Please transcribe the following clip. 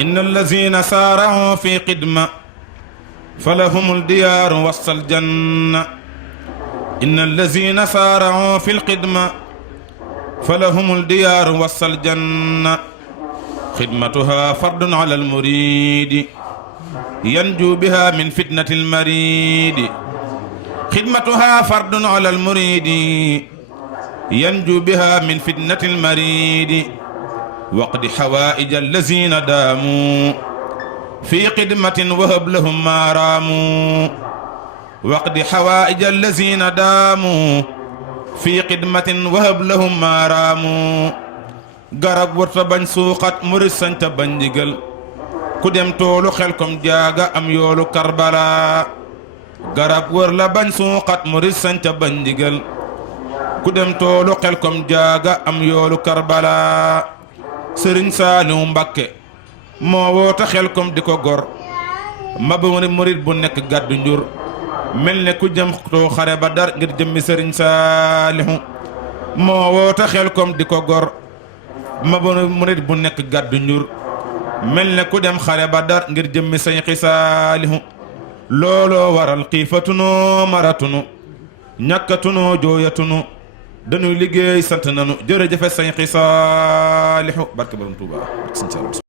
إن الذين سارعوا في قدمة فلهم الديار وسط الجنة إن الذين سارعوا في القدمة فلهم الديار وسط الجنة خدمتها فرض على المريد ينجو بها من فتنة المريد خدمتها فرض على المريد ينجو بها من فتنة المريد وقد حوائج الذين داموا في قدمة وهب لهم ما راموا وقد حوائج الذين داموا في قدمة وهب لهم ما راموا garab warta bañ suuxat murid sañta bañ ndigal ku dem toolu Xelkom jaaga am yoolu Karbala garab wër la bañ suuxat murid sañta bañ ndigal ku dem toolu Xelkom jaaga am yoolu Karbala Sëriñ Saaliw Mbakke moo woota Xelkom di ko gor ma ba murid bu nekk gàddu njur mel ne ku jëm too xare Badar ngir jëmmi Sëriñ Saaliw moo woota Xelkom di ko gor ma ba murid bu nekk gàddu njur mel ne ku dem xare Badar ngir jëmmi Sëriñ Saaliw looloo waral xiifatunoo maratunu ñàkkatunoo jooyatunu dañuy liggéey sant nanu jërëjëfe Sëriñ Saaliw barke Borom Tuuba